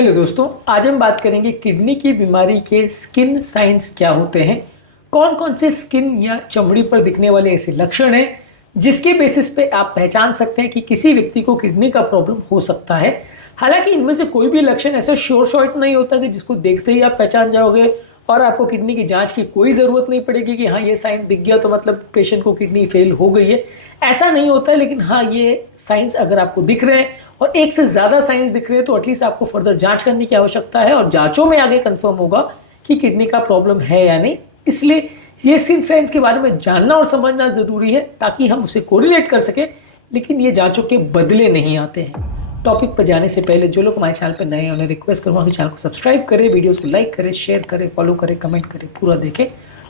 Hello दोस्तों, आज हम बात करेंगे किडनी की बीमारी के स्किन साइंस क्या होते हैं। कौन कौन से स्किन या चमड़ी पर दिखने वाले ऐसे लक्षण हैं जिसके बेसिस पे आप पहचान सकते हैं कि किसी व्यक्ति को किडनी का प्रॉब्लम हो सकता है। हालांकि इनमें से कोई भी लक्षण ऐसा श्योर शॉर्ट नहीं होता कि जिसको देखते ही आप पहचान जाओगे और आपको किडनी की जांच की कोई ज़रूरत नहीं पड़ेगी कि हाँ ये साइन दिख गया तो मतलब पेशेंट को किडनी फेल हो गई है। ऐसा नहीं होता है, लेकिन हाँ ये साइंस अगर आपको दिख रहे हैं और एक से ज़्यादा साइंस दिख रहे हैं तो एटलीस्ट आपको फर्दर जांच करने की आवश्यकता है और जांचों में आगे कंफर्म होगा कि किडनी का प्रॉब्लम है या नहीं। इसलिए ये स्किन साइंस के बारे में जानना और समझना ज़रूरी है ताकि हम उसे कोरिलेट कर सकें, लेकिन ये जांचों के बदले नहीं आते हैं। टॉपिक पर जाने से पहले जो लोग हमारे चैनल पर नए हैं उन्हें रिक्वेस्ट करूँगा कि चैनल को सब्सक्राइब करें, वीडियोस को लाइक करें, शेयर करें, फॉलो करें, कमेंट करें, पूरा देखें।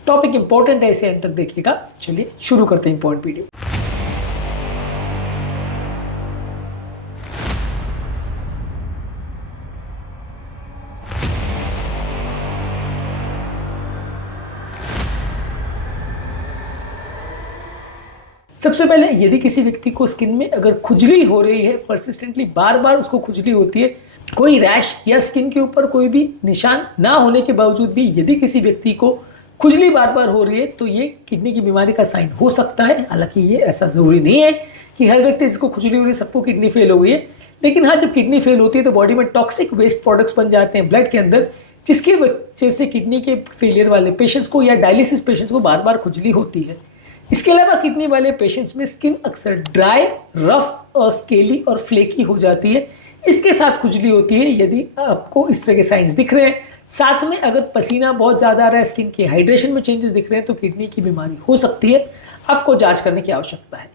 टॉपिक इंपॉर्टेंट है, इसे अंत तक देखिएगा। चलिए शुरू करते हैं इंपॉर्टेंट वीडियो। सबसे पहले यदि किसी व्यक्ति को स्किन में अगर खुजली हो रही है, परसिस्टेंटली बार बार उसको खुजली होती है, कोई रैश या स्किन के ऊपर कोई भी निशान ना होने के बावजूद भी यदि किसी व्यक्ति को खुजली बार बार हो रही है तो ये किडनी की बीमारी का साइन हो सकता है। हालांकि ये ऐसा ज़रूरी नहीं है कि हर व्यक्ति जिसको खुजली हो रही है सबको किडनी फेल हो गई है, लेकिन हाँ जब किडनी फेल होती है तो बॉडी में टॉक्सिक वेस्ट प्रोडक्ट्स बन जाते हैं ब्लड के अंदर, जिसकी वजह से किडनी के फेलियर वाले पेशेंट्स को या डायलिसिस पेशेंट्स को बार बार खुजली होती है। इसके अलावा किडनी वाले पेशेंट्स में स्किन अक्सर ड्राई, रफ और स्केली और फ्लेकी हो जाती है। इसके साथ खुजली होती है। यदि आपको इस तरह के साइंस दिख रहे हैं, साथ में अगर पसीना बहुत ज़्यादा आ रहा है, स्किन के हाइड्रेशन में चेंजेस दिख रहे हैं तो किडनी की बीमारी हो सकती है। आपको जांच करने की आवश्यकता है।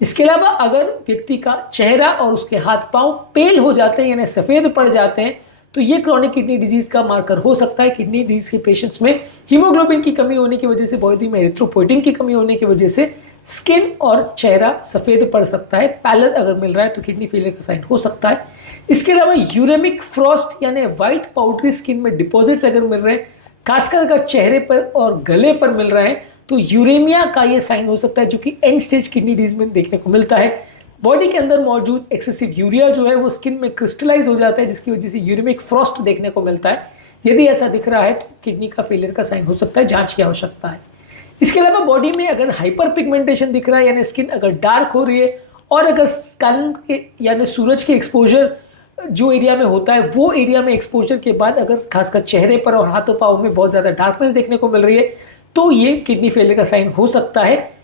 इसके अलावा अगर व्यक्ति का चेहरा और उसके हाथ पांव पेल हो जाते हैं यानी सफ़ेद पड़ जाते हैं तो ये क्रॉनिक किडनी डिजीज का मार्कर हो सकता है। किडनी डिजीज के पेशेंट्स में हीमोग्लोबिन की कमी होने की वजह से, बॉडी में एरिथ्रोपोइटिन की कमी होने की वजह से स्किन और चेहरा सफ़ेद पड़ सकता है। पैलर अगर मिल रहा है तो किडनी फेलियर का साइन हो सकता है। इसके अलावा यूरेमिक फ्रॉस्ट यानी वाइट पाउडरी स्किन में डिपॉजिट्स अगर मिल रहे हैं, खासकर अगर चेहरे पर और गले पर मिल रहे हैं तो यूरेमिया का ये साइन हो सकता है, जो कि एंड स्टेज किडनी डिजीज में देखने को मिलता है। बॉडी के अंदर मौजूद एक्सेसिव यूरिया जो है वो स्किन में क्रिस्टलाइज हो जाता है, जिसकी वजह से यूरेमिक फ्रॉस्ट देखने को मिलता है। यदि ऐसा दिख रहा है तो किडनी का फेलियर का साइन हो सकता है, जांच की आवश्यकता है। इसके अलावा बॉडी में अगर हाइपर पिगमेंटेशन दिख रहा है यानी स्किन अगर डार्क हो रही है और अगर सन के यानी सूरज के एक्सपोजर जो एरिया में होता है वो एरिया में एक्सपोजर के बाद अगर खासकर चेहरे पर और हाथों पाँव में बहुत ज़्यादा डार्कनेस देखने को मिल रही है तो ये किडनी फेलियर का साइन हो सकता है।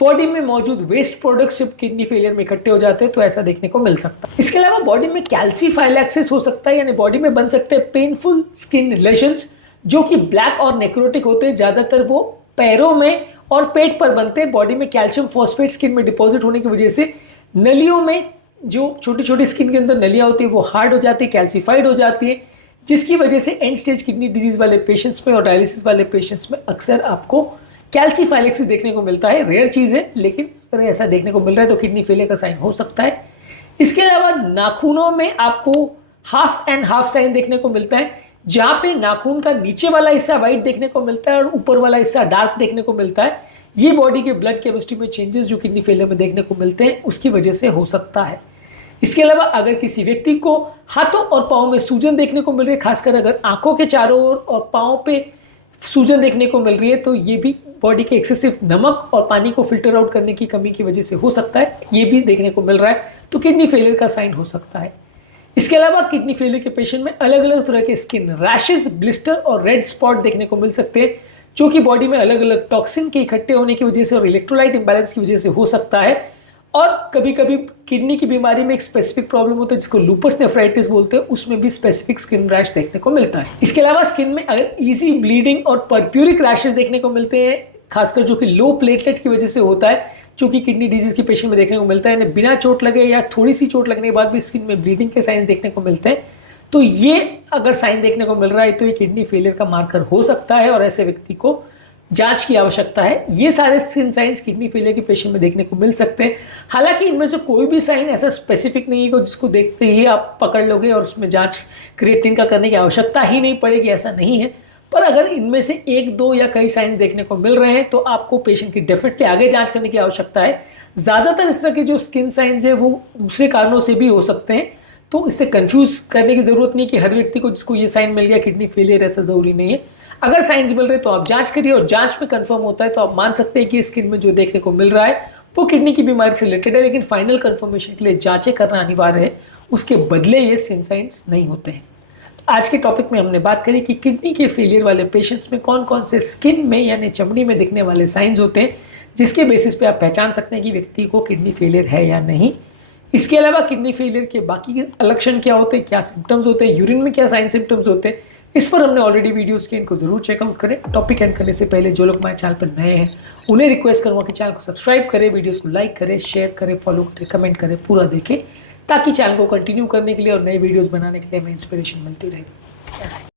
बॉडी में मौजूद वेस्ट प्रोडक्ट्स जब किडनी फेलियर में इकट्ठे हो जाते हैं तो ऐसा देखने को मिल सकता है। इसके अलावा बॉडी में कैल्सीफाइलैक्सिस हो सकता है यानी बॉडी में बन सकते हैं पेनफुल स्किन लेशंस जो कि ब्लैक और नेक्रोटिक होते हैं। ज़्यादातर वो पैरों में और पेट पर बनते हैं। बॉडी में कैल्शियम फॉस्फेट स्किन में डिपॉजिट होने की वजह से नलियों में जो छोटी छोटी स्किन के अंदर नलियाँ होती है वो हार्ड हो जाती है, कैल्सीफाइड हो जाती है, जिसकी वजह से एंड स्टेज किडनी डिजीज वाले पेशेंट्स में और डायलिसिस वाले पेशेंट्स में अक्सर आपको कैल्सीफाइलैक्सिस देखने को मिलता है। रेयर चीज़ है, लेकिन अगर ऐसा देखने को मिल रहा है तो किडनी फेलियर का साइन हो सकता है। इसके अलावा नाखूनों में आपको हाफ एंड हाफ साइन देखने को मिलता है, जहाँ पे नाखून का नीचे वाला हिस्सा वाइट देखने को मिलता है और ऊपर वाला हिस्सा डार्क देखने को मिलता है। ये बॉडी के ब्लड केमिस्ट्री में चेंजेस जो किडनी फेलियर में देखने को मिलते हैं उसकी वजह से हो सकता है। इसके अलावा अगर किसी व्यक्ति को हाथों और पाँव में सूजन देखने को मिल रही है, खासकर अगर आंखों के चारों ओर और पाँव पे सूजन देखने को मिल रही है तो ये भी बॉडी के एक्सेसिव नमक और पानी को फिल्टर आउट करने की कमी की वजह से हो सकता है। ये भी देखने को मिल रहा है तो किडनी फेलियर का साइन हो सकता है। इसके अलावा किडनी फेलियर के पेशेंट में अलग अलग तरह के स्किन रैशेस, ब्लिस्टर और रेड स्पॉट देखने को मिल सकते हैं, जो कि बॉडी में अलग अलग टॉक्सिन के इकट्ठे होने की वजह से और इलेक्ट्रोलाइट इंबैलेंस की वजह से हो सकता है। और कभी कभी किडनी की बीमारी में एक स्पेसिफिक प्रॉब्लम होता है जिसको लूपस नेफ्राइटिस बोलते हैं, उसमें भी स्पेसिफिक स्किन रैश देखने को मिलता है। इसके अलावा स्किन में अगर इजी ब्लीडिंग और परप्यूरिक रैशेस देखने को मिलते हैं, खासकर जो कि लो प्लेटलेट की वजह से होता है, जो कि किडनी डिजीज के पेशेंट में देखने को मिलता है, यानी बिना चोट लगे या थोड़ी सी चोट लगने के बाद भी स्किन में ब्लीडिंग के साइन देखने को मिलते हैं, तो ये अगर साइन देखने को मिल रहा है तो ये किडनी फेलियर का मार्कर हो सकता है और ऐसे व्यक्ति को जांच की आवश्यकता है। ये सारे स्किन साइंस किडनी फेलियर के पेशेंट में देखने को मिल सकते हैं। हालांकि इनमें से कोई भी साइन ऐसा स्पेसिफिक नहीं है जिसको देखते ही आप पकड़ लोगे और उसमें जांच क्रिएटिनिन का करने की आवश्यकता ही नहीं पड़ेगी, ऐसा नहीं है। पर अगर इनमें से एक, दो या कई साइन देखने को मिल रहे हैं तो आपको पेशेंट की डेफिनेटली आगे जांच करने की आवश्यकता है। ज़्यादातर इस तरह के जो स्किन साइंस है वो दूसरे कारणों से भी हो सकते हैं, तो इससे कंफ्यूज करने की जरूरत नहीं कि हर व्यक्ति को जिसको ये साइन मिल गया किडनी फेलियर, ऐसा जरूरी नहीं है। अगर साइंस मिल रहे तो आप जांच करिए, और जांच में कंफर्म होता है तो आप मान सकते हैं कि स्किन में जो देखने को मिल रहा है वो किडनी की बीमारी से रिलेटेड है। लेकिन फाइनल कंफर्मेशन के लिए जांचें करना अनिवार्य है, उसके बदले ये स्किन साइंस नहीं होते हैं। आज के टॉपिक में हमने बात करी कि किडनी के फेलियर वाले पेशेंट्स में कौन कौन से स्किन में यानी चमड़ी में दिखने वाले साइंस होते हैं, जिसके बेसिस पे आप पहचान सकते हैं कि व्यक्ति को किडनी फेलियर है या नहीं। इसके अलावा किडनी फेलियर के बाकी लक्षण क्या होते हैं, क्या सिम्टम्स होते हैं, यूरिन में क्या साइन सिम्टम्स होते हैं, इस पर हमने ऑलरेडी वीडियोस के, इनको जरूर चेकआउट करें। टॉपिक एंड करने से पहले जो लोग हमारे चैनल पर नए हैं उन्हें रिक्वेस्ट करूंगा कि चैनल को सब्सक्राइब करें, वीडियोस को लाइक करें, शेयर करें, फॉलो करें, कमेंट करें, पूरा देखें, ताकि चैनल को कंटिन्यू करने के लिए और नए वीडियोस बनाने के लिए हमें इंस्पिरेशन मिलती रहे।